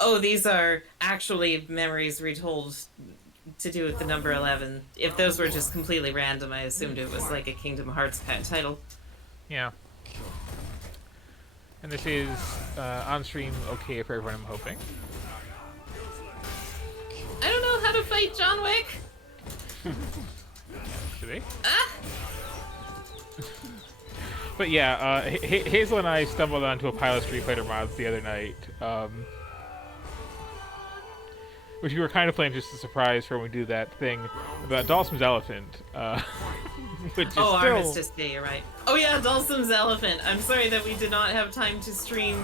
Oh, these are actually memories retold to do with the number 11. If those were just completely random, I assumed it was like a Kingdom Hearts kind of title. Yeah. And this is on stream okay for everyone, I'm hoping. I don't know how to fight John Wick. Should they? Ah! But yeah, Hazel and I stumbled onto a pile of Street Fighter mods the other night, which we were kind of playing just a surprise for when we do that thing about Dawson's Elephant, which is Oh, still... Armistice Day, you're right. Oh yeah, Dulcim's Elephant. I'm sorry that we did not have time to stream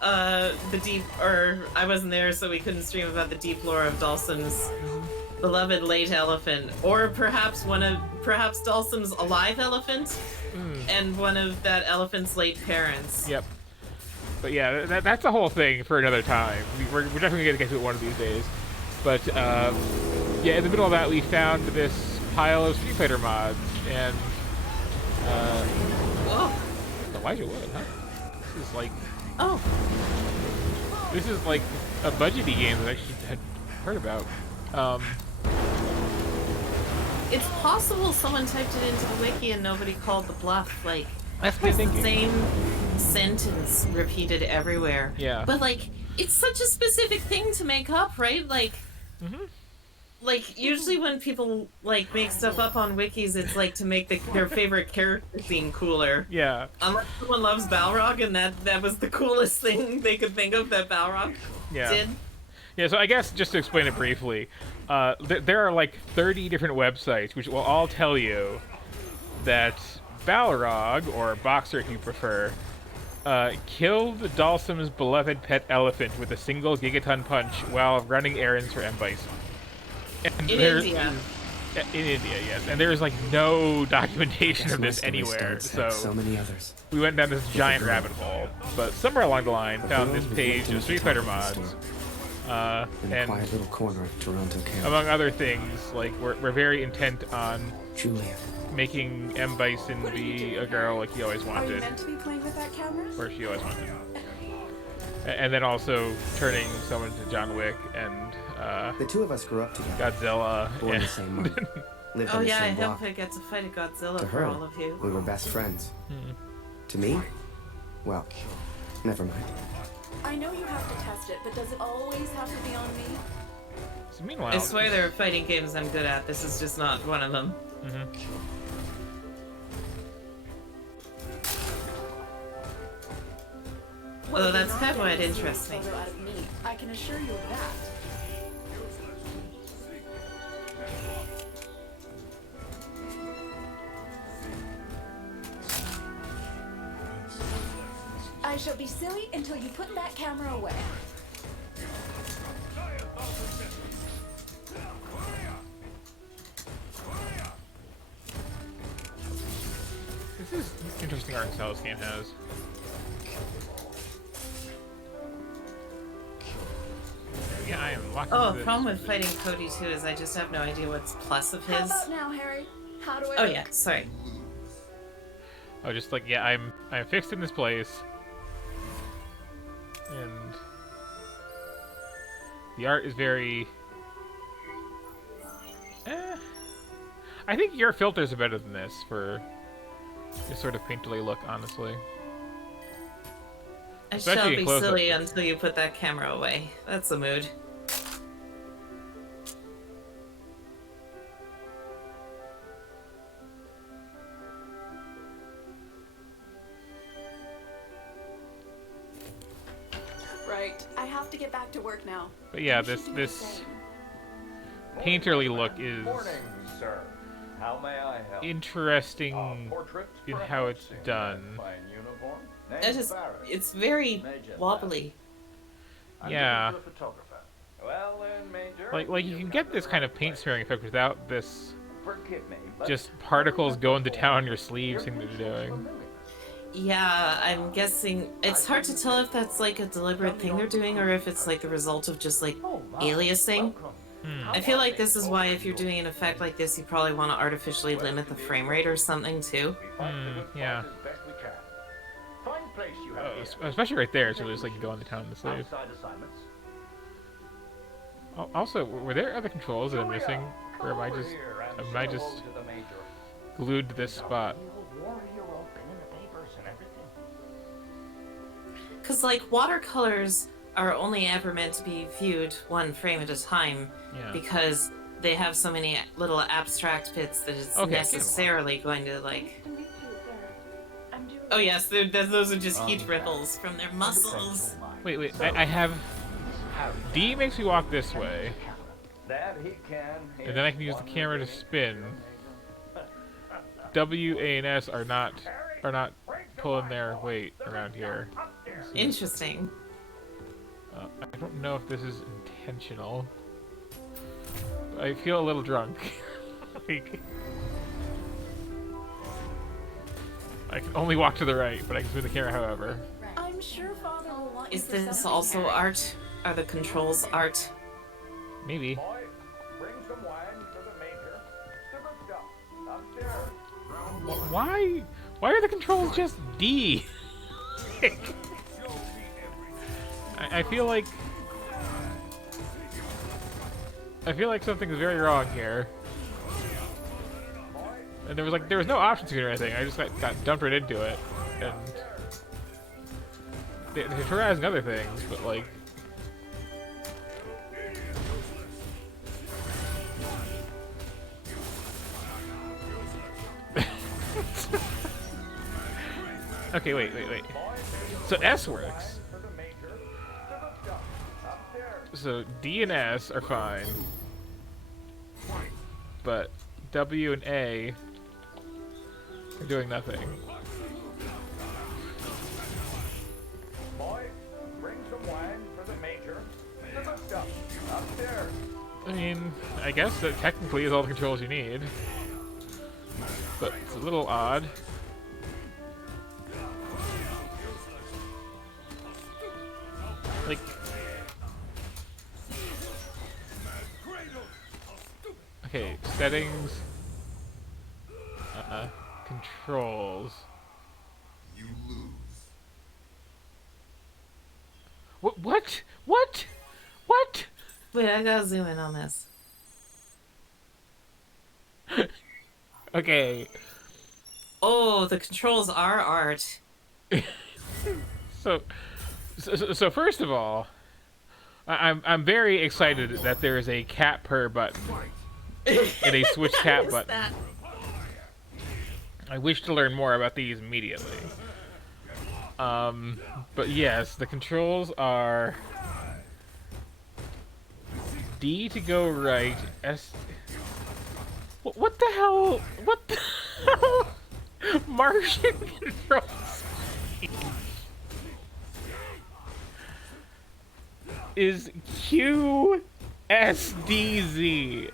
the deep, or I wasn't there, so we couldn't stream about the deep lore of Dulcim's beloved late elephant, or perhaps Dulcim's alive elephant, and one of that elephant's late parents. Yep. But yeah, that's a whole thing for another time. We're definitely going to get to it one of these days. But yeah, in the middle of that, we found this pile of Street Fighter mods, and Whoa. Elijah Wood, huh? This is like... Oh. This is like a budgety game that I actually had heard about. It's possible someone typed it into the wiki and nobody called the bluff. Like, That's my thinking. the same sentence repeated everywhere. Yeah. But like, it's such a specific thing to make up, right? Like, like usually when people like make stuff up on wikis, it's like to make their favorite character theme cooler. Yeah. Unless someone loves Balrog, and that was the coolest thing they could think of that Balrog did. Yeah, so I guess just to explain it briefly, there are like 30 different websites which will all tell you that Balrog, or Boxer if you prefer, killed Dalsum's beloved pet elephant with a single gigaton punch while running errands for M. Bison. And In India. In India, yes. And there's like no documentation of this anywhere, so many others. we went down this giant rabbit hole. But somewhere along the line, found this page of Street Fighter mods. In a quiet little corner of Toronto, Canada. Among other things, like we're very intent on Julia. making M. Bison be a girl like he always Are you wanted, meant to be playing with that camera? or she always wanted. And then also turning someone to John Wick and The two of us grew up together. Godzilla. Born And the same month. Lived Oh in the yeah, I same block. hope I get to fight a Godzilla To for her, all of you. we were best friends. To me? Well, never mind. I know you have to test it, but does it always have to be on me? So meanwhile, I swear there are fighting games I'm good at. This is just not one of them. Although that's kind of why it interests me. Photo out of me. I can assure you of that. I shall be silly until you put that camera away. this is interesting art style this game has. Yeah, I am walking Oh, through problem this. with fighting Cody too is I just have no idea what's plus of How his. about now, Harry? How do I Oh look? yeah, sorry. Oh, just like, yeah, I'm fixed in this place. And the art is very... I think your filters are better than this for this sort of painterly look, honestly. I Especially shall in be close-up. silly until you put that camera away. That's the mood. Right. I have to get back to work now. But yeah, You should this do the this same. painterly look is Morning, sir. How may I help? interesting Portrait in for a how it's house in done. that fine uniform. It Name's is, Barrett. it's very Major wobbly. I'm Yeah. looking for a photographer. Well then, Major. Like you can get this kind of paint smearing effect without this Forgive me, but just particles going to town on your sleeves thing that you're doing. Yeah, I'm guessing it's hard to tell if that's like a deliberate thing they're doing or if it's like the result of just like aliasing. I feel like this is why if you're doing an effect like this, you probably want to artificially limit the frame rate or something too. Yeah. Fine place you have Oh, here. especially right there, so there's like going to town on the sleeve. Outside assignments. Also, were there other controls that I'm missing, or am I just glued to this spot? Because, like, watercolors are only ever meant to be viewed one frame at a time Yeah. because they have so many little abstract bits that it's Okay, necessarily going to, like... Nice to meet you, sir. I'm doing Oh, yes, those are just heat ripples from their muscles. Wait, I have... D makes me walk this way, That he can. and then I can use the camera to spin. W, A, and S are not pulling their weight around here. Interesting. I don't know if this is intentional. I feel a little drunk. Like, I can only walk to the right, but I can spin the camera however. I'm sure Father will want you Is for this something, also Harry. art? Are the controls art? Maybe. Boy, bring some wine for the major. Super stuff. Upstairs. Why are the controls just D? I feel like something's very wrong here. And there was no option to it or anything. I just got dumped right into it. And the tutorial has other things, but like okay, wait. So S works. For the major. Super stuff. Upstairs. So D and S are fine. But W and A are doing nothing. Boy, bring some wine for the major. Super stuff. Upstairs. I mean, I guess that technically is all the controls you need. But it's a little odd. Like... Okay, settings... controls... You lose. What? Wait, I gotta zoom in on this. Okay, Oh, the controls are art. so first of all, I'm very excited that there is a cat purr button and a switch cat Is button. that- I wish to learn more about these immediately. But yes, the controls are D to go right, S... What the hell? What the hell? Martian controls is Q, S, D, Z.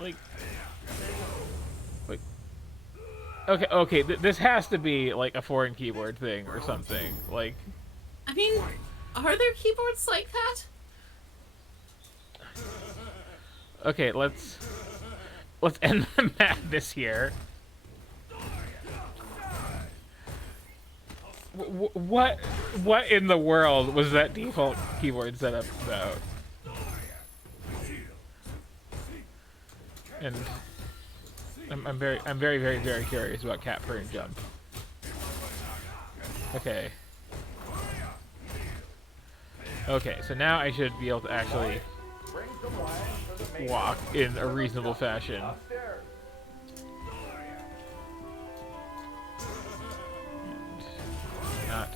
Like... Okay, this has to be like a foreign keyboard thing or something. Like, I mean, are there keyboards like that? okay, let's end the madness here. What in the world was that default keyboard setup about? And I'm very curious about cat purr and jump. Okay. Okay, so now I should be able to actually Bring some wine for the major. walk in a reasonable fashion. Upstairs. Not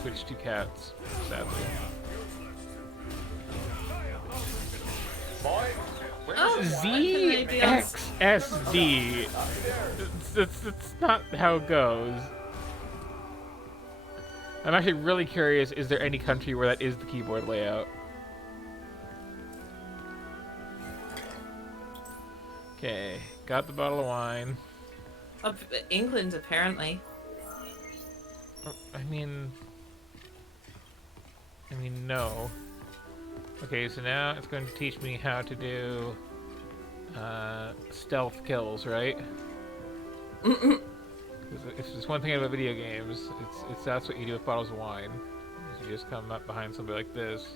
switch to cats, sadly. Boy, bring Oh, some wine. Z I be on X S D. That's not how it goes. I'm actually really curious, is there any country where that is the keyboard layout? Okay, got the bottle of wine. Up England, apparently. I mean, no. Okay, so now it's going to teach me how to do stealth kills, right? If there's one thing about video games, it's that's what you do with bottles of wine. You You just come up behind somebody like this.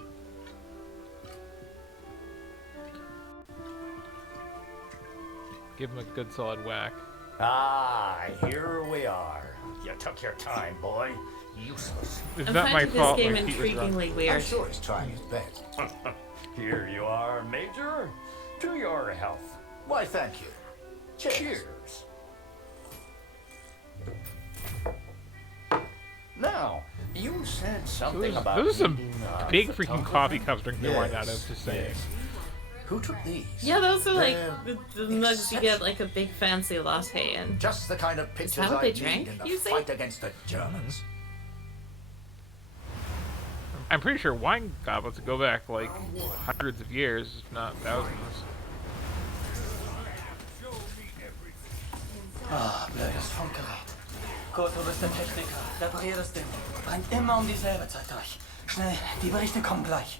Give him a good solid whack. Ah, here we are. You took your time, boy. Useless. It's I'm not my finding fault. this game My feet was wrong. intriguingly I'm weird. sure he's trying his best. Here you are, Major. To your health. Why, thank you. Cheers. Now, you said something about Those are some needing, big freaking photographer? coffee cups drinking their wine out of. Yes, Just saying. yes. Who took these? Yeah, those are like They're the mugs you get like a big fancy latte in. Just the kind of pictures that what I they need drank, in the you say? fight against the Germans. I'm pretty sure wine goblets go back like hundreds of years, if not thousands. Ah, blödes Funkgerät. Kurt, du bist der Techniker. Reparier das Ding. Rennt immer um dieselbe Zeit durch. Schnell, die Berichte kommen gleich.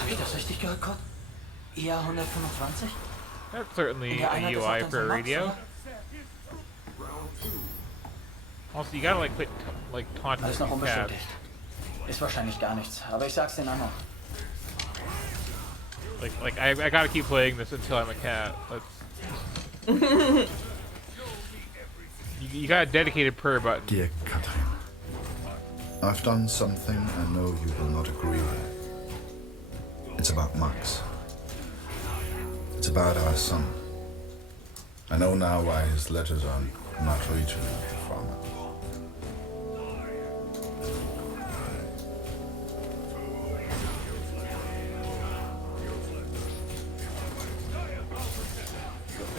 Hab ich das richtig gehört, Kurt? IA 125? That's certainly In der a Einheit ist UI auch dann for a so Max, radio. oder? Also, you gotta like quit like taunting Alles noch these cats. unbestätigt. Ist wahrscheinlich gar nichts, aber ich sag's den anderen. Like I gotta keep playing this until I'm a cat. That's you got a dedicated purr button. Dear Catherine, I've done something I know you will not agree with. It's about Max. It's about our son. I know now why his letters are not reaching the farmer.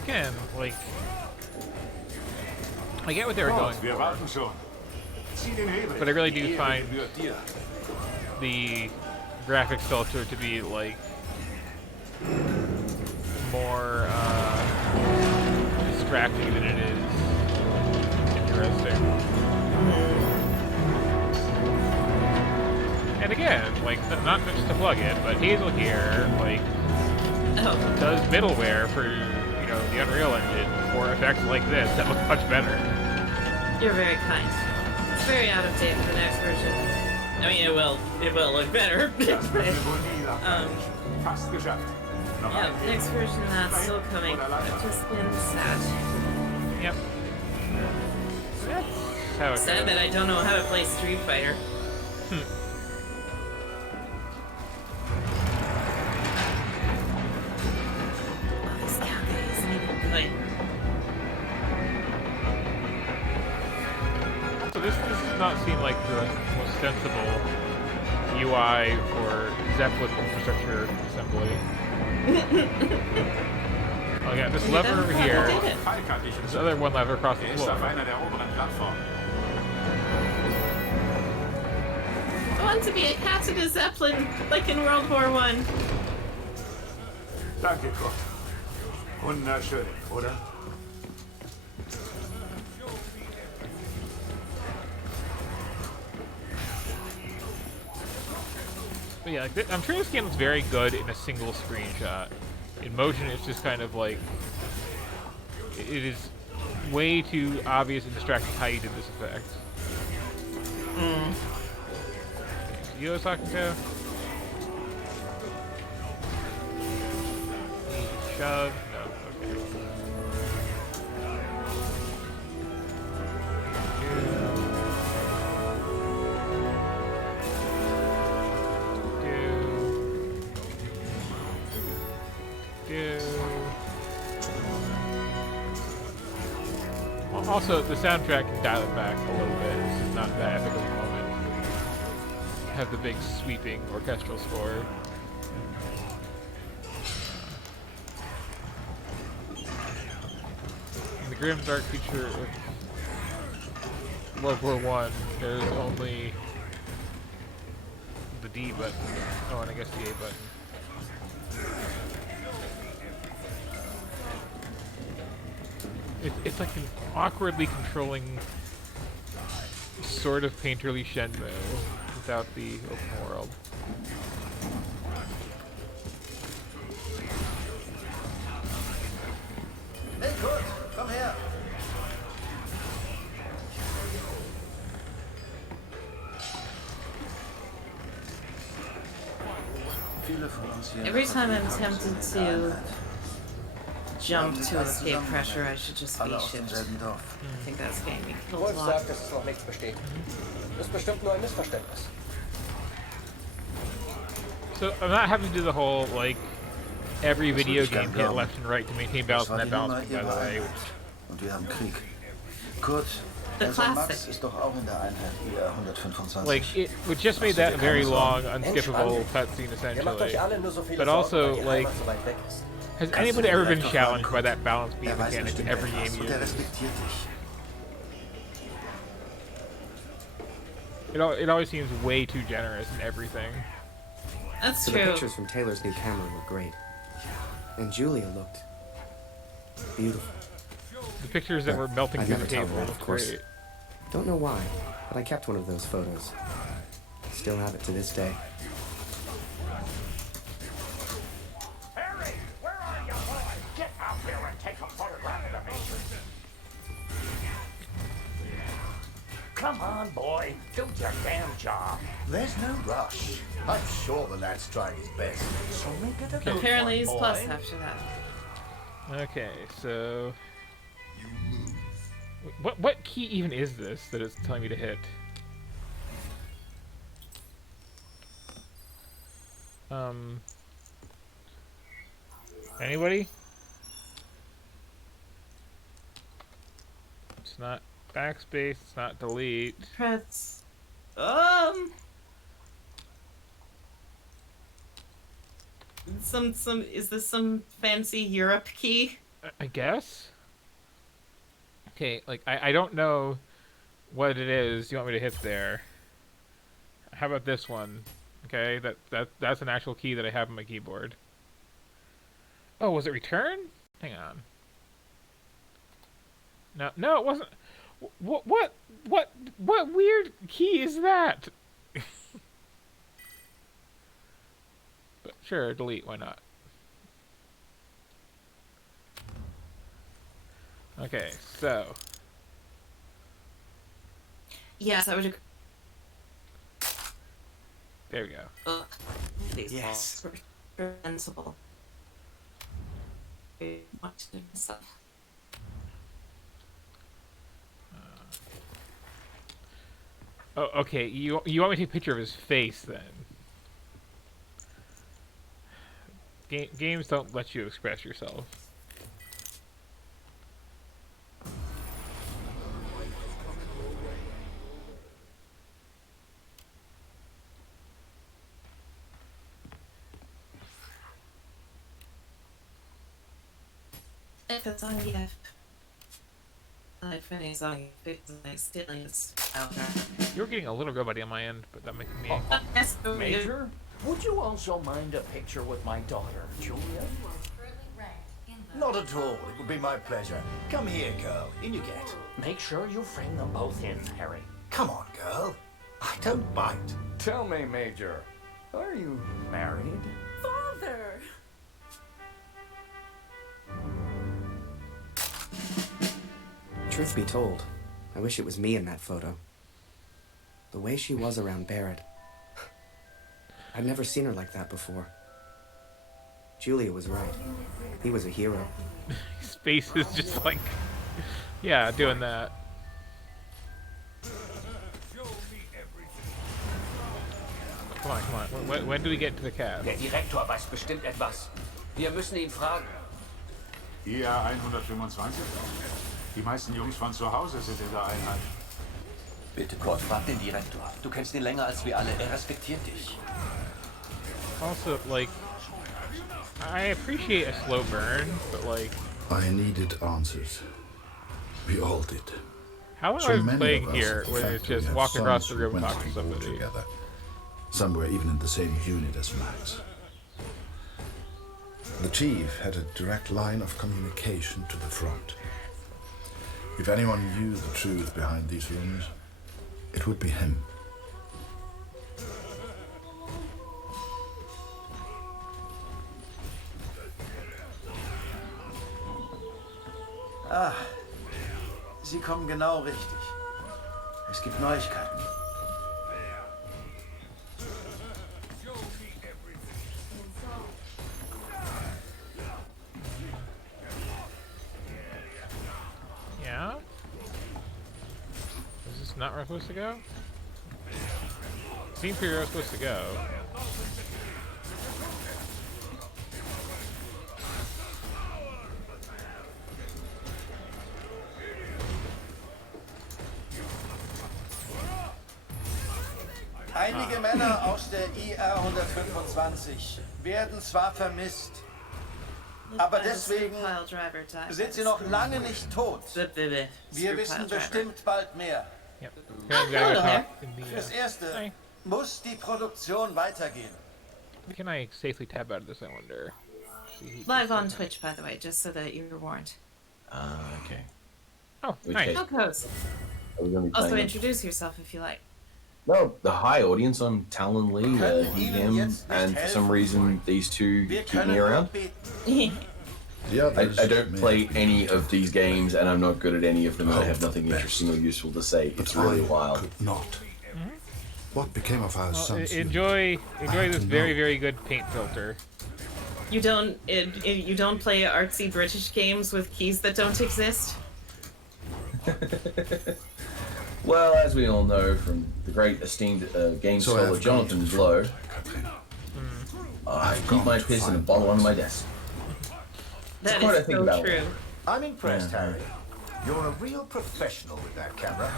Again, like I get what they were going Wir for, warten schon. Zieh den Hebel. but I really Die do Ehre find gebührt dir. the graphics filter to be like more distracting than it is interesting. And again, like not just to plug it, but Hazel here like Oh, does middleware for the Unreal Engine for effects like this that look much better. you're very kind. It's very out of date for the next version. I mean, it will look better. Fast geschafft. Noch Yeah, ein next version that's still coming. I've just been sad. Yep. That's how it Sad that I don't know how to play Street Fighter. Oh, this cafe isn't even good. So this does not seem like the most sensible UI for Zeppelin infrastructure assembly. Oh yeah, this lever over here. Did it. Fall kann ich This other one lever across the Er ist auf floor. einer der oberen Plattformen. I want to be a captain of Zeppelin, like in World War One. Danke, Kurt. Wunderschön, oder? But yeah, like I'm sure this game is very good in a single screenshot. In motion, it's just kind of like it is way too obvious and distracting how you did this effect. You know what I was talking to? Shove? No, okay. Also, the soundtrack can dial it back a little bit. This is not that epic of a moment. Have the big sweeping orchestral score. In the grim dark feature of World War One, there's only the D button. Oh, and I guess the A button. It's like an awkwardly controlling sort of painterly Shenmue without the open world. Hey, Kurt, komm her. Viele von uns hier Every time I'm haben tempted sie to eine Einheit. jump to escape pressure, I should just be Alle aus shift. demselben Dorf. I think that's getting me killed a Wolf lot. sagt, dass es noch nichts besteht. Das ist bestimmt nur ein Missverständnis. So I'm not having to do the whole like every video game hit left and right to maintain balance Das on war that die Nummer balance, by the ihrer way. Einheit. Und wir haben Krieg. Kurt, The also Max classic. ist doch auch in der Einheit IR 125. Like it just made that a very long, unskippable cutscene Ihr macht euch essentially. alle nur so viele But Sorgen, also, weil die like, Heimat so weit weg ist. Has Kannst anybody du ever vielleicht been doch challenged fragen, by that balance beam er weiß mechanic bestimmt in every etwas game und er used? respektiert dich. It always seems way too generous in everything. That's So the true. pictures from Taylor's new camera were great. And Julia looked beautiful. The pictures that were melting I'd through never the tell table her that, looked of course. great. Don't know why, but I kept one of those photos. Still have it to this day. Harry, where are you, boy? Get out there and take a photograph of the Major. Come on, boy. Do your damn job. There's no rush. I'm sure the lad's trying his best. So make it a good Apparently he's one, plus boy. after that. Okay, so what key even is this that it's telling me to hit? Anybody? It's not backspace, it's not delete. Press. Is this some fancy Europe key? I guess. Okay, like I don't know what it is you want me to hit there. How about this one? Okay, that's an actual key that I have on my keyboard. Oh, was it return? Hang on. No, it wasn't. What weird key is that? But sure, delete. Why not? Okay, so Yes, I would agree. there we go. Ugh. These Yes. balls were sensible. I want to do myself. Oh, okay. You want me to take a picture of his face then? Games don't let you express yourself. If it's on the I finished on stealing this out You're getting a little robot on my end, but that might be me. Major, would you also mind a picture with my daughter, Julia? Not at all. It would be my pleasure. Come here, girl. In you get. Make sure you frame them both in, Harry. Come on, girl. I don't bite. Tell me, Major, are you married? Father! Truth be told, I wish it was me in that photo. The way she was around Barrett. I'd never seen her like that before. Julia was right. He was a hero. His face is just like, yeah, doing that. Come on. When do we get to the cab? Der Direktor weiß bestimmt etwas. Wir müssen ihn fragen. IR 125? Die meisten Jungs von zu Hause sind in der Einheit. Bitte, Kurt, frag den Direktor. Du kennst ihn länger als wir alle. Er respektiert dich. Also, like, I appreciate a slow burn, but like, I needed answers. We all did. how long So have I been many playing of us here at the where it's factory just have walking across sons the room who and went talking to to war somebody? together. Some were even in the same unit as Max. The chief had a direct line of communication to the front. If anyone knew the truth behind these rooms, it would be him. Ah, Sie kommen genau richtig. Es gibt Neuigkeiten. Yeah? Is this not where I'm supposed to go? Seems where you're supposed to go. Einige Männer aus der IR 125 werden zwar vermisst, aber deswegen sind sie noch lange nicht tot. Wir wissen bestimmt bald mehr. Yep. hello there. Fürs Erste muss die Produktion weitergehen. Can I safely tab out of this, I wonder? Live on Twitch, by the way, just so that you're warned. Okay. Oh, Okay. nice. How close? Are we gonna be Also, playing? introduce yourself if you like. No, the hi audience. I'm Talon Lee, he, him, and for some reason these two Wir keep können me nur around. beten. The others I don't may play have been any of these games, and I'm not good at any of them, and I have Oh, nothing best. interesting or useful to say. but It's really I wild. could not. What became of our Well, sons? enjoy had this to very, know. very good paint filter. You don't play artsy British games with keys that don't exist? Well, as we all know from the great esteemed game So scholar I've Jonathan gone to Blow, Catherine. I keep gone my to piss in a find bottle under my Johnson. desk. That quite a is thing so about true. it. I'm impressed, Yeah. Harry. You're a real professional with that camera.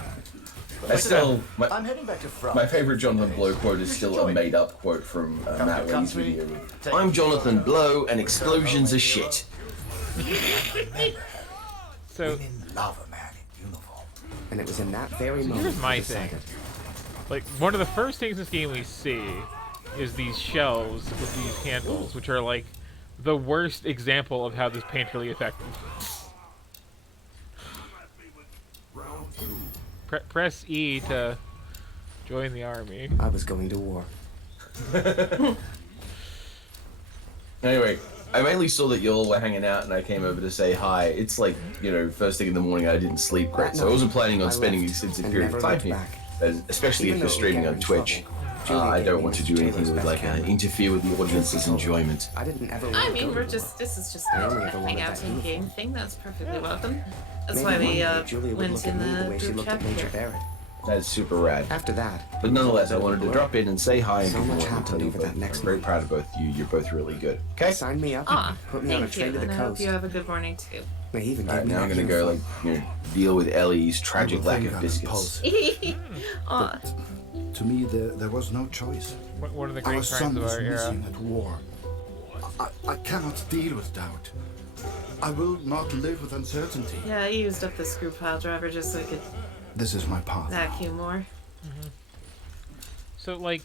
I still, I'm heading back to France. my favorite Jonathan Blow quote is still a made-up quote from Matt Wayne's video. I'm Jonathan Blow, and explosions are shit. So, Women love a man in uniform. And it was in that very moment here's my I thing. decided. like, one of the first things in this game we see is these shelves with these handles, which are like the worst example of how this paint's really effective. Press E to join the army. I was going to war. Anyway, I mainly saw that y'all were hanging out, and I came over to say hi. It's like, you know, first thing in the morning. I didn't sleep great, so I wasn't planning on I spending an left extensive and period of never time looked here, back. especially Even if you're though it streaming would on get her in Twitch. trouble, Julie I gave don't me want to Mr. do anything Taylor's with best like camera. interfere with the audience's enjoyment. I didn't ever I want to mean, go we're to just, war. this is just I a only ever wanted hangout that in game uniform. thing. That's perfectly welcome. That's Maybe why one we day Julia would went look in at me the the way she group looked chat at Major here. Barrett. That's super rad. After that, But nonetheless, I wanted to drop in and say hi and So good much morning and happened tell you over both. that next I'm very month. proud of both of you. You're both really good. Okay? signed me up, Ah, put me on a thank you, train to the and I hope coast. you have a good morning too. They even All gave right, me now I'm that gonna go like uniform. deal with Ellie's You tragic will lack think of I'm biscuits. impulsive. Aw. To me, there was no choice. One of the Our great son crimes of was our era. missing at war. I cannot deal with doubt. I will not live with uncertainty. Yeah, I used up the screw pile driver just so I could This is my path. vacuum more. So, like,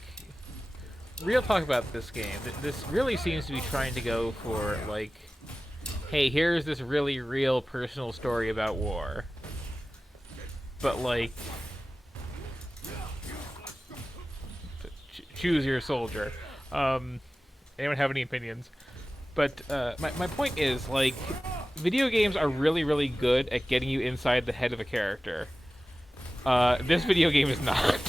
real talk about this game. This really seems to be trying to go for, like, hey, here's this really real personal story about war. But, like, choose your soldier. Anyone have any opinions? But my point is, like, video games are really, really good at getting you inside the head of a character. This video game is not.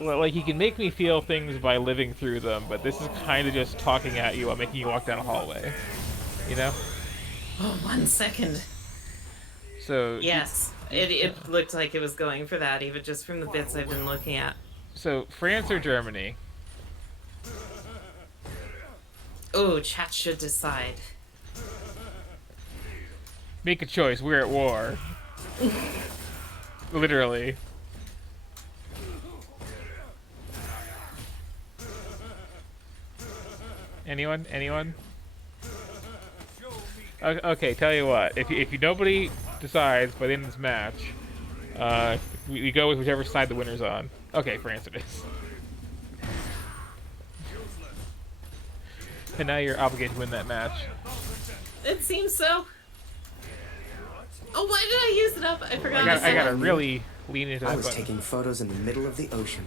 Like, you can make me feel things by living through them, but this is kind of just talking at you while making you walk down a hallway. You know? Oh, 1 second. So Yes, it looked like it was going for that, even just from the bits I've been looking at. So France or Germany? Oh, chat should decide. Make a choice. We're at war. Literally. Anyone? Anyone? Okay, tell you what. If you nobody decides by the end of this match, we go with whichever side the winner's on. Okay, France it is. And now you're obligated to win that match. It seems so. Oh, why did I use it up? I forgot. I gotta really lean into that I was button. taking photos in the middle of the ocean.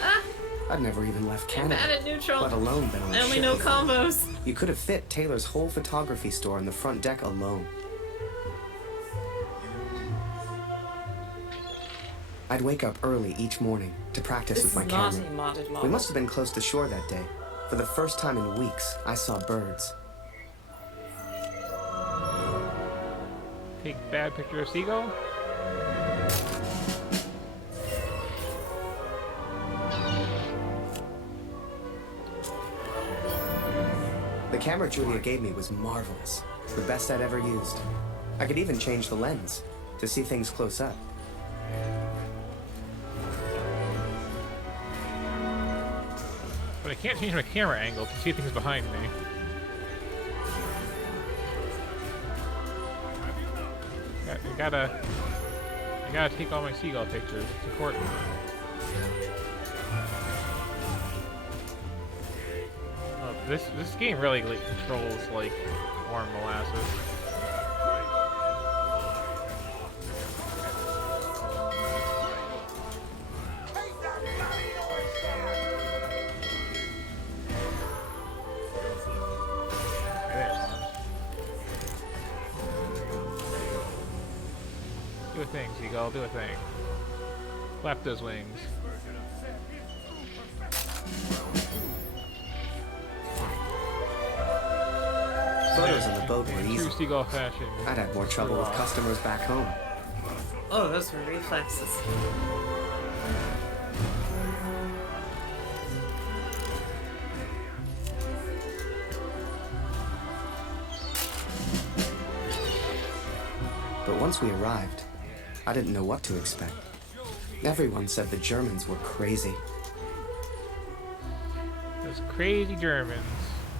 Ah, I'd never even left I'm Canada, bad at neutral. let alone been on a I only ship know before. combos. You could have fit Taylor's whole photography store on the front deck alone. I'd wake up early each morning to practice This with my is not camera. a modded model. We must have been close to shore that day. For the first time in weeks, I saw birds. Take bad picture of seagull. The camera Julia gave me was marvelous. The best I'd ever used. I could even change the lens to see things close up. But I can't change my camera angle to see things behind me. I gotta take all my seagull pictures. It's important. Oh, this game really controls like warm molasses. Do a thing, seagull. Do a thing. Flap those wings. Photos on the boat were True easy. seagull fashion. I'd have more trouble with customers back home. Oh, those were reflexes. But once we arrived, I didn't know what to expect. Everyone said the Germans were crazy. Those crazy Germans.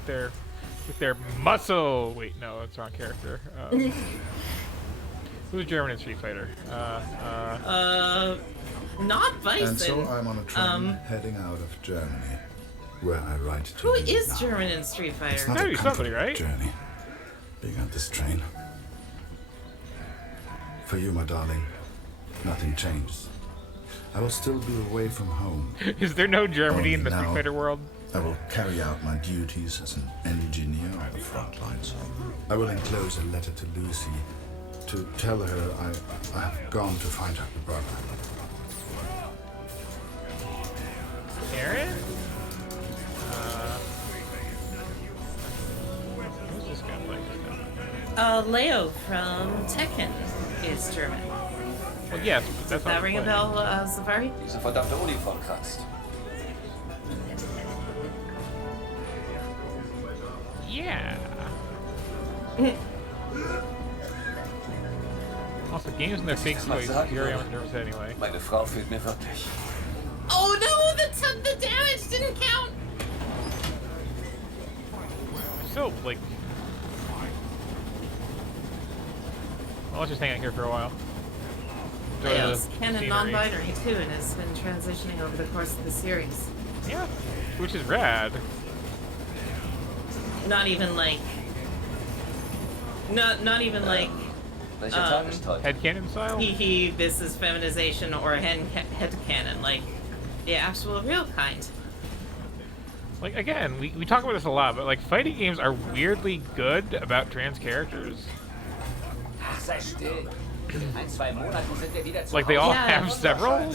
With their muscle. Wait, no, that's the wrong character. Who's German in Street Fighter? Not Bison. And so I'm on a train heading out of Germany, where I write to Who you is now. German in Street It's Fighter? not Gotta a be somebody, comfortable right? journey, being on this train. For you, my darling, nothing changed. I will still be away from home. Is there no Germany in the Only Street now, Fighter world? I will carry out my duties as an engineer on the front lines. I will enclose a letter to Lucy to tell her I have gone to find her brother. Aaron? Who's this guy playing? Leo from Tekken is German. Well, yes, Does that's that what ring a bell, Safari? Diese verdammte Uniform kratzt. Yeah. Also, games and their fake toys. Very on nervous anyway. Meine Frau fehlt mir wirklich. Oh no, the damage didn't count! So, like... Well, let's just hang out here for a while. Enjoy the Leo's canon scenery. non-binary too, and has been transitioning over the course of the series. Yeah, which is rad. Not even like... Not even like... Welcher Tag ist heute? Headcanon style? this is feminization or headcanon, like the actual real kind. Like, again, we talk about this a lot, but like fighting games are weirdly good about trans characters. Sei still. In 1-2 Monaten sind wir wieder zu Like, they all Yeah. have several.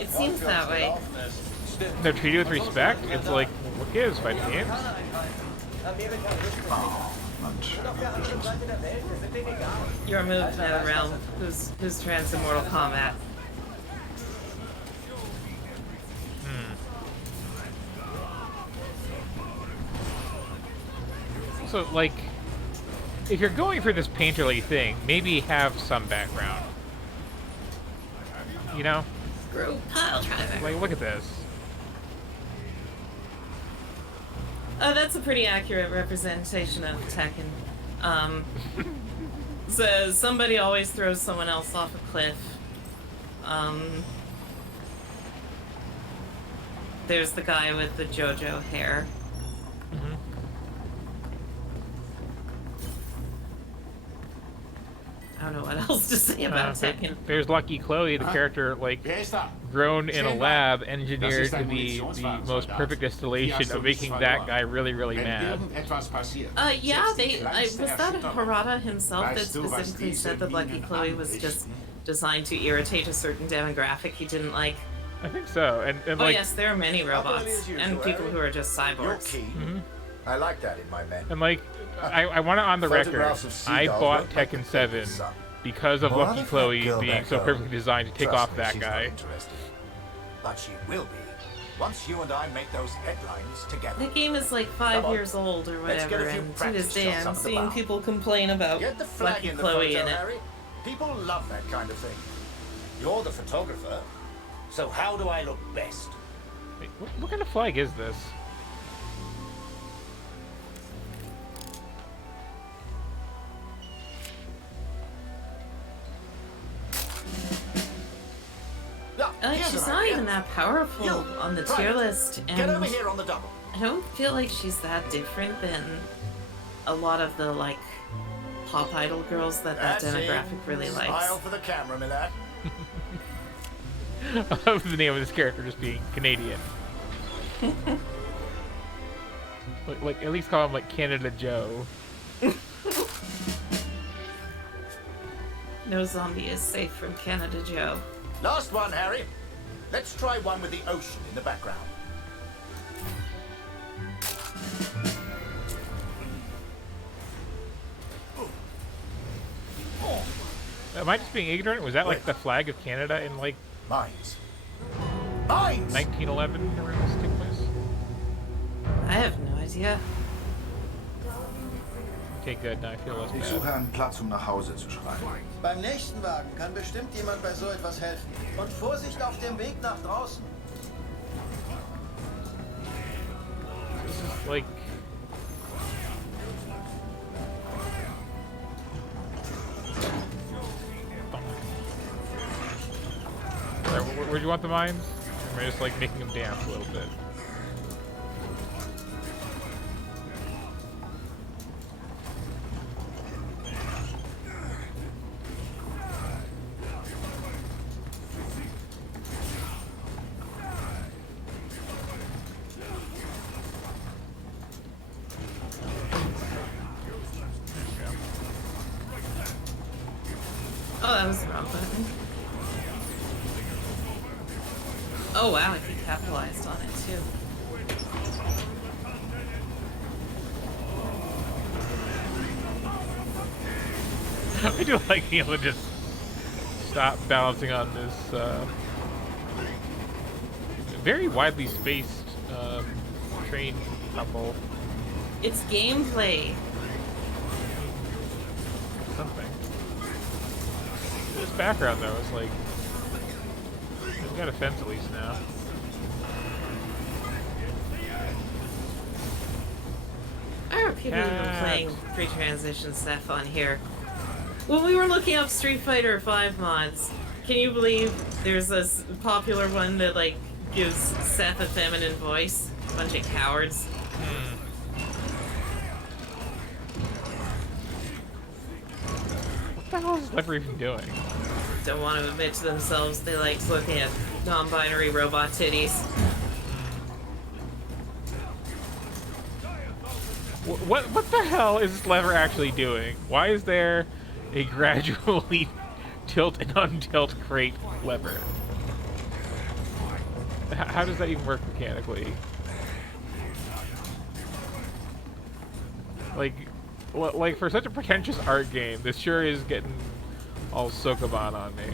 It seems that way. They're treated with respect. It's like, what gives fighting games? You're moved out of realm. Who's trans in Mortal Kombat? So, like, if you're going for this painterly thing, maybe have some background. You know? Screw pile driver. Like, look at this. Oh, that's a pretty accurate representation of Tekken. So somebody always throws someone else off a cliff. There's the guy with the JoJo hair. I don't know what else to say about Tekken. There's Lucky Chloe, the character like grown in a lab, engineered to be the most perfect distillation of making that guy really, really mad. Yeah, was that Harada himself that specifically said that Lucky Chloe was just designed to irritate a certain demographic he didn't like? I think so, and like, yes, there are many robots and people who are just cyborgs. I like that in my men. And like, I want it on the record. I bought Tekken 7 because of Lucky Chloe being so perfectly designed to take off that guy. But she will be once you and I make those headlines together. The game is like 5 years old or whatever, and to this day I'm seeing people complain about Lucky Chloe in it. Harry. People love that kind of thing. You're the photographer, so how do I look best? Wait, what kind of flag is this? She's not even that powerful on the tier list, and get over here on the double. I don't feel like she's that different than a lot of the like pop idol girls that demographic really likes. Smile for the camera, my lad. I love the name of this character just being Canadian. like at least call him like Canada Joe. No zombie is safe from Canada Joe. Last one, Harry. Let's try one with the ocean in the background. Am I just being ignorant? Was that like the flag of Canada in like Mines. 1911 around this took place? I have no idea. Okay, good. Now I feel less Ich suche bad. einen Platz, nach Hause zu schreiben. Beim nächsten Wagen kann bestimmt jemand bei so etwas helfen. Und Vorsicht auf dem Weg nach draußen. This is like. Where do you want the mines? Or am I just like making them dance a little bit? Oh, that was the wrong button. Oh wow, he capitalized on it too. I do like being able to just stop balancing on this very widely spaced train couple. It's gameplay. Something. This background though is like, we've got a fence at least now. I heard people even playing pre-transition stuff on here. When we were looking up Street Fighter 5 mods, can you believe there's this popular one that like gives Seth a feminine voice? A bunch of cowards. What the hell is Lever even doing? Don't want to admit to themselves they like looking at non-binary robot titties. What the hell is this lever actually doing? Why is there a gradually tilt and untilt crate lever? How does that even work mechanically? Like for such a pretentious art game, this sure is getting all Sokoban on me.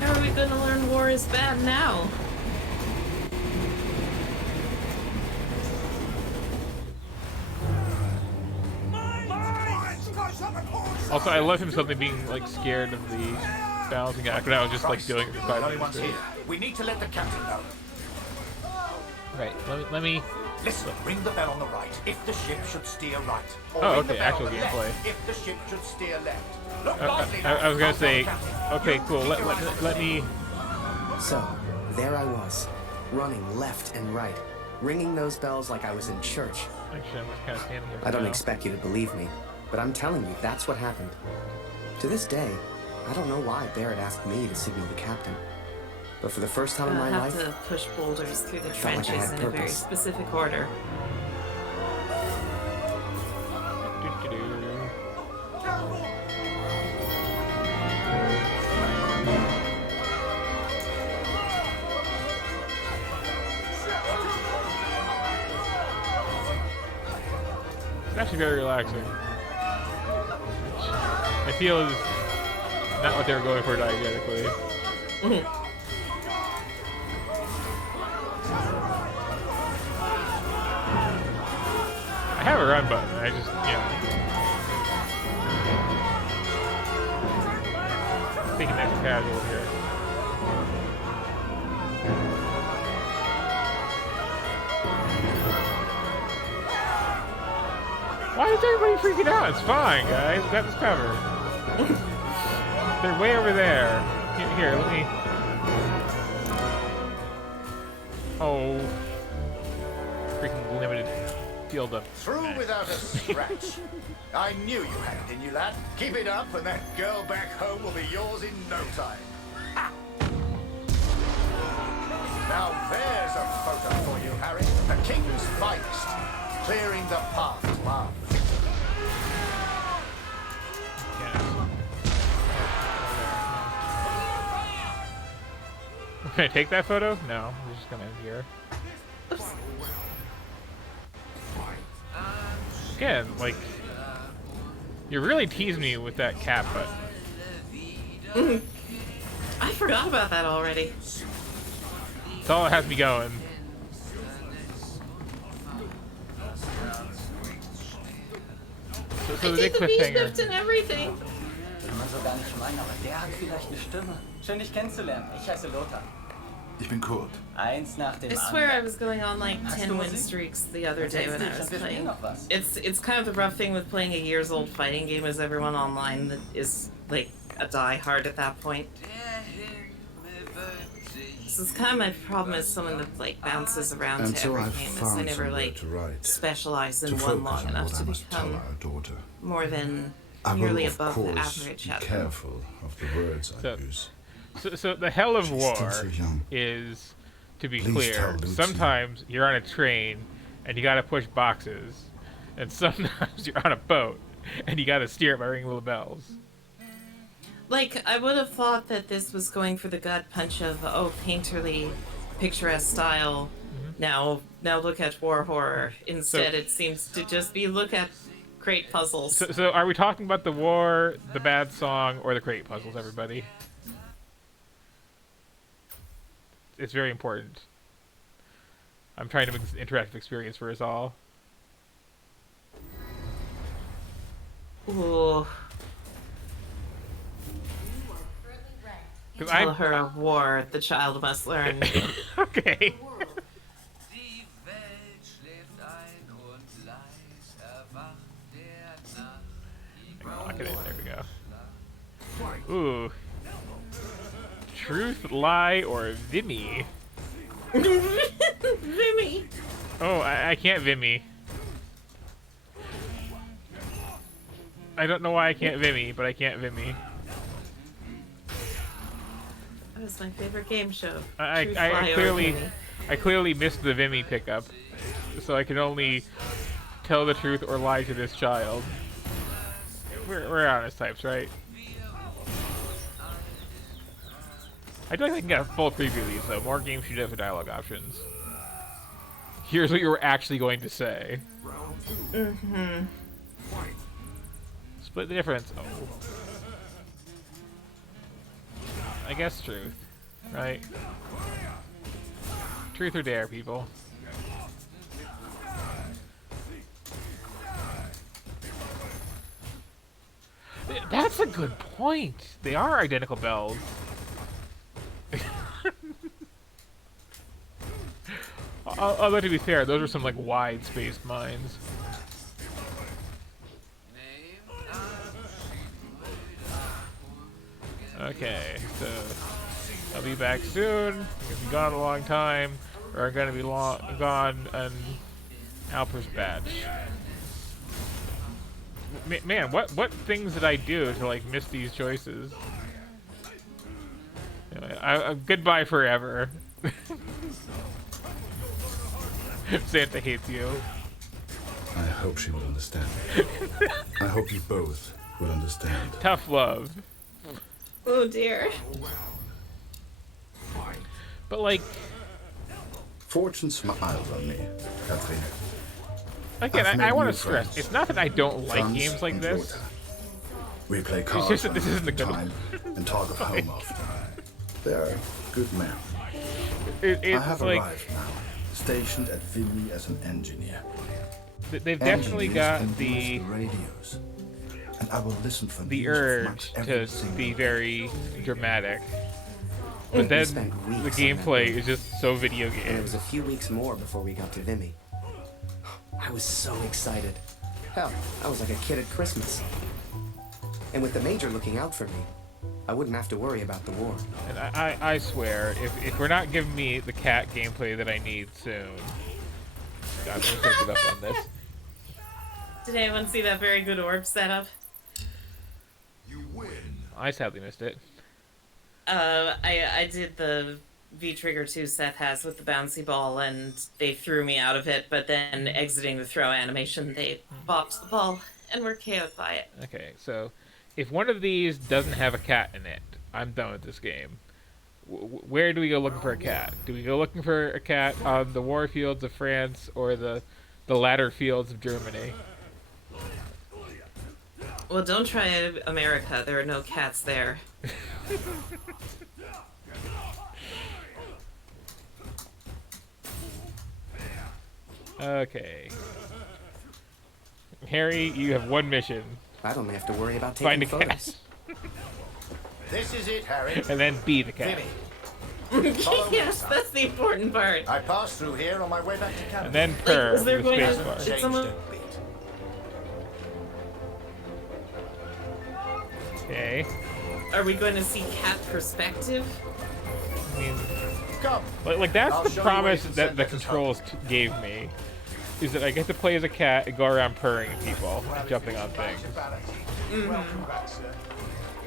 How are we gonna learn war is bad now? Also, I love him suddenly being like scared of the balancing act, and I was just like doing it for 5 minutes straight. We need to let the captain know. Right, let me... Listen, ring the bell on the right if the ship should steer right. Or Oh, ring the okay, bell actual on the left gameplay. if the ship should steer left. Look lively now. I was gonna Don't say, tell the captain. okay, cool, let me... So, there I was, running left and right, ringing those bells like I was in church. Actually, I'm just kind of standing here. I don't now. expect you to believe me, but I'm telling you, that's what happened. To this day, I don't know why Barrett asked me to signal the captain. But for the first time in my I'll life, have to push boulders through the felt like I trenches had in a very purpose. specific order. It's actually very relaxing. I feel is not what they were going for diegetically. I have a run button. I just, thinking extra casual here. Why is everybody freaking out? It's fine, guys. We got this covered. They're way over there. Here, let me... Oh. Freaking limited field up. Through without a scratch. I knew you had it in you, lad. Keep it up, and that girl back home will be yours in no time. Ha! Now there's a photo for you, Harry. The king's finest. Clearing the path to arms. Can I take that photo? No, we're just gonna end here. Oops. Again, like, you're really teasing me with that cap button. I forgot about that already. That's all that has me going. So the big I did the cliffhanger. V-shift and everything. Man so gar nicht meinen, aber der hat vielleicht eine Stimme. Schön, dich kennenzulernen. Ich heiße Lothar. Ich bin Kurt. Eins nach dem I anderen. swear I was going on like Hast 10 du win Musik? streaks the other day when I was Erzählst du, playing. noch was? It's kind of the rough thing with playing a years old fighting game is everyone online that is like a die hard at that point. This is kind of my problem as someone that like bounces around to Until every I've game is I found never somewhere like to write, specialize in to one focus long on enough what to I must tell become our daughter. more than I will, merely of above the course, average be at them. careful of the words I So- use. So the hell of She's still war so young. is, to be Please tell clear, Lucy. sometimes you're on a train and you gotta push boxes, and sometimes you're on a boat and you gotta steer it by ringing little bells. Like, I would have thought that this was going for the gut punch of, oh, painterly, picturesque style. Now look at war horror. Instead, it seems to just be look at crate puzzles. So are we talking about the war, the bad song, or the crate puzzles, everybody? It's very important. I'm trying to make this an interactive experience for us all. Ooh. Tell her of war, the child must learn. Okay. Lock it in. There we go. Ooh. Truth, lie, or Vimy? Vimy! Oh, I can't Vimy. I don't know why I can't Vimy, but I can't Vimy. That was my favorite game show. I Truth, lie, or clearly Vimy. I clearly missed the Vimy pickup, so I can only tell the truth or lie to this child. We're honest types, right? I don't think I can get a full preview of these though. More games should have dialogue options. Here's what you were actually going to say. Mm-hmm. Split the difference. Oh. I guess truth, right? Truth or dare, people. That's a good point. They are identical bells. Although to be fair, those are some like wide-spaced mines. Okay, so I'll be back soon. I've been gone a long time. are going to be gone in Alper's batch. Man, what things did I do to like miss these choices? Anyway, goodbye forever. Santa hates you. I hope she will understand. I hope you both will understand. Tough love. Oh dear. But like, fortune smiles on me, Catherine. Again, I want to stress, it's not that I don't like France games like and this. Rota. We play cards It's just that this isn't the good time and talk of home often. They're good men. I have like, arrived now, stationed at Vimy as an engineer. They've definitely got the radios, and I will listen for the urge to be very dramatic. But then the gameplay is just so video game. And it was a few weeks more before we got to Vimy. I was so excited. Hell, I was like a kid at Christmas. And with the Major looking out for me, I wouldn't have to worry about the war. And I swear, if we're not giving me the cat gameplay that I need soon, God, I'm gonna take it up on this. Did anyone see that very good orb setup? You win. I sadly missed it. I did the V-Trigger 2 Seth has with the bouncy ball, and they threw me out of it, but then exiting the throw animation, they bopped the ball and were KO'd by it. Okay, so if one of these doesn't have a cat in it, I'm done with this game. Where do we go looking for a cat? Do we go looking for a cat on the war fields of France or the ladder fields of Germany? Well, don't try America. There are no cats there. Okay. Harry, you have one mission. I don't have to worry about taking Find a photos. cat. This is it, Harry. And then be the cat. Yes, that's the important part. I passed through here on my way back to Canada. And then purr is there with going to- spacebar. Did someone- Okay. Are we going to see cat perspective? I mean, Come. like that's I'll the show you promise where you can that send the letters controls gave me, is that I get to play as a cat and go around purring at people, and jumping on things. Welcome back, sir.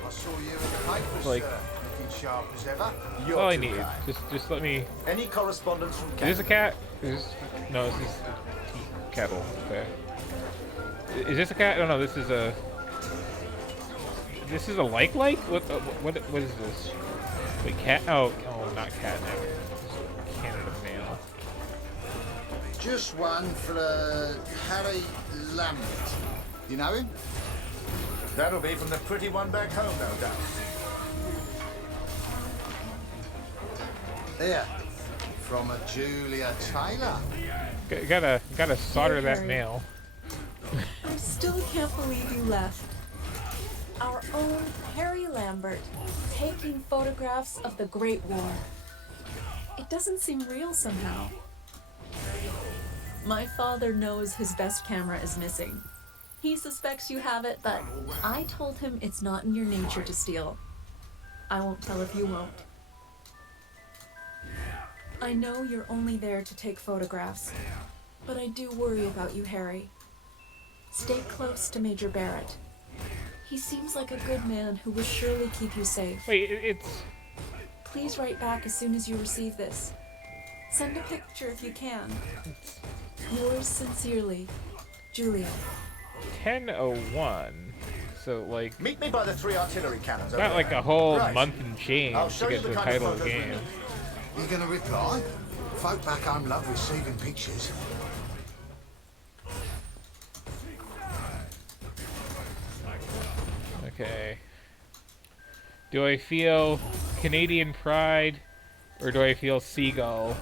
I saw you in the papers, Like- sir. Looking sharp as ever. That's You're all I too need. kind. Just let me. Any correspondence from Is this a cat? No, this is tea kettle. Okay. Is this a cat? Oh no, this is a. This is a like? What is this? Wait, cat? Oh, not catnip. Canada mail. Just one for Harry Lambert. You know him? That'll be from the pretty one back home, no doubt. Here, from a Julia Taylor. Gotta solder that Harry. nail. I still can't believe you left. Our own Harry Lambert taking photographs of the Great War. It doesn't seem real somehow. My father knows his best camera is missing. He suspects you have it, but I told him it's not in your nature to steal. I won't tell if you won't. I know you're only there to take photographs, but I do worry about you, Harry. Stay close to Major Barrett. He seems like a good man who will surely keep you safe. Wait, it's. Please write back as soon as you receive this. Send a picture if you can. Yours sincerely, Julia. 10:01. So like. Meet me by the 3 artillery cannons. Got over like there. a whole Right. month and change I'll to show you get to the the kind of title of the photos we game. need. You gonna reply? Folk back home love receiving pictures. Okay. Do I feel Canadian pride, or do I feel seagull,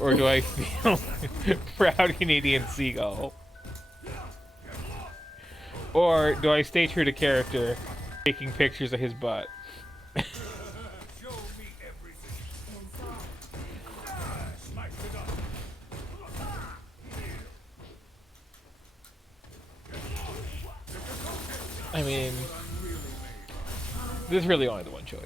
or do I feel proud Canadian seagull? Or do I stay true to character, taking pictures of his butt? I mean, there's really only the one choice.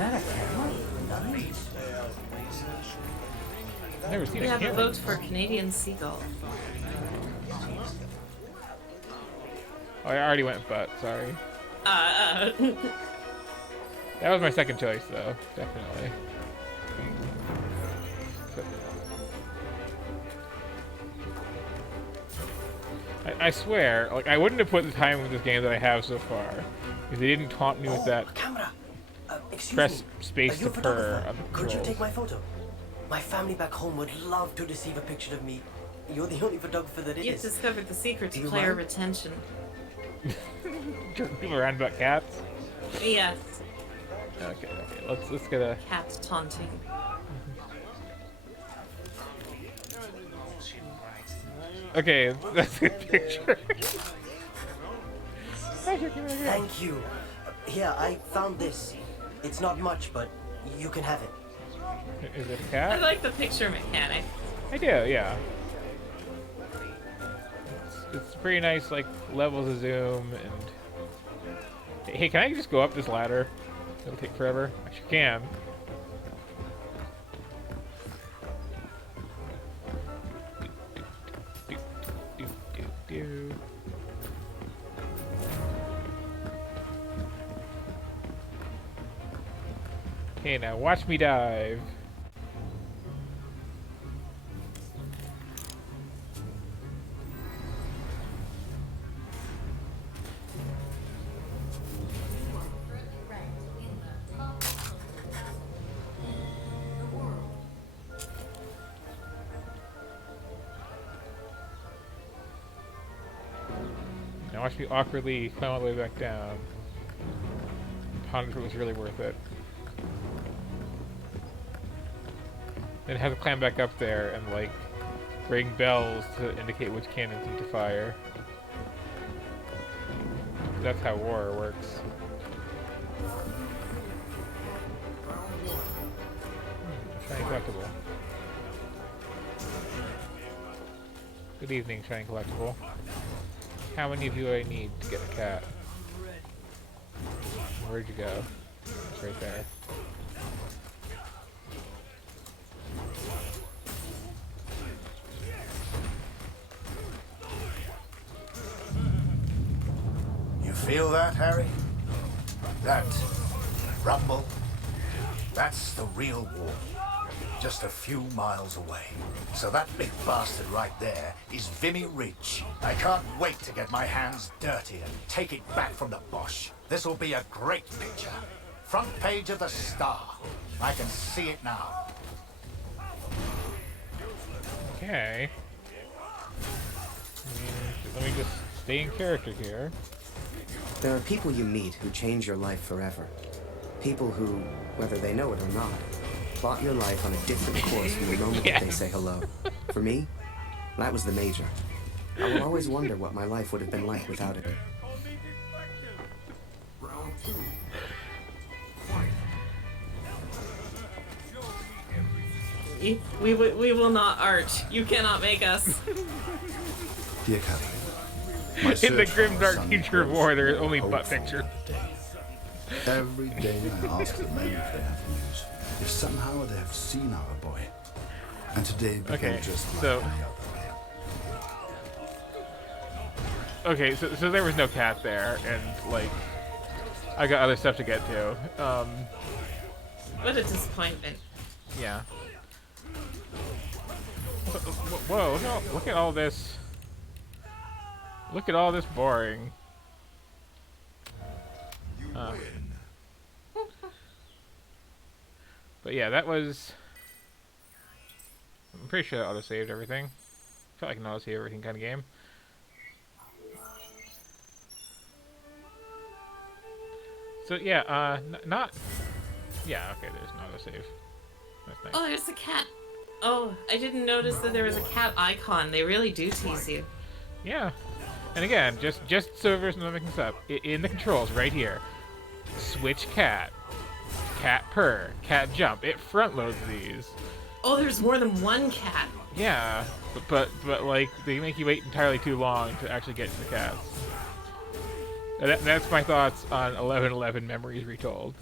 that a camera? Nice. I've never seen We a have a camera. vote for Canadian Seagull. Oh, I already went butt, sorry. That was my second choice, though, definitely. I swear, like, I wouldn't have put the time with this game that I have so far if they didn't taunt me with that Camera. Excuse press me. space Are you to a purr photographer? on the Could you controls. take my photo? My family back home would love to receive a picture of me. You're the only photographer that You've is. discovered the secret to Do you player mind? retention. Jerking people around about cats? Yes. Okay, let's get a... Cat taunting. Okay, that's a good picture. Thank you. Here, I found this. It's not much, but you can have it. Is it a I cat? like the picture mechanic. I do, yeah. It's pretty nice, like, levels of zoom, and... Hey, can I just go up this ladder? It'll take forever. I sure can. Do. Okay, now watch me dive. Now watch me awkwardly climb all the way back down. Ponder if it was really worth it. Then have to climb back up there and, like, ring bells to indicate which cannons need to fire. That's how war works. Shiny collectible. Good evening, shiny collectible. How many of you do I need to get a cat? Where'd you go? It's right there. You feel that, Harry? That rumble? That's the real war. Just a few miles away. So that big bastard right there is Vimy Ridge. I can't wait to get my hands dirty and take it back from the Bosch. This'll be a great picture. Front page of the Star. I can see it now. Okay. Let me just stay in character here. There are people you meet who change your life forever. People who, whether they know it or not, plot your life on a different course from the moment that they say hello. For me, that was the Major. I will always wonder what my life would have been like without it. We will not arch. You cannot make us. Dear Captain, In the grim dark future of war, there is only butt picture. every day I ask the men if they have news, if somehow they have seen our boy. And today became Okay, just like so- any other. Okay, so there was no cat there, and, like, I got other stuff to get to. What a disappointment. Yeah. Whoa, no, look at all this. Look at all this boring. But yeah, that was... I'm pretty sure I auto-saved everything. Felt like an auto-save everything kind of game. So yeah, not... Yeah, okay, there's an auto-save. That's nice. Oh, there's a cat. Oh, I didn't notice that there was a cat icon. They really do tease you. Yeah. And again, just so there's no making this up, in the controls right here, switch cat, cat purr, cat jump. It front loads these. Oh, there's more than one cat. Yeah, but like they make you wait entirely too long to actually get to the cats. That's my thoughts on 1111 Memories Retold.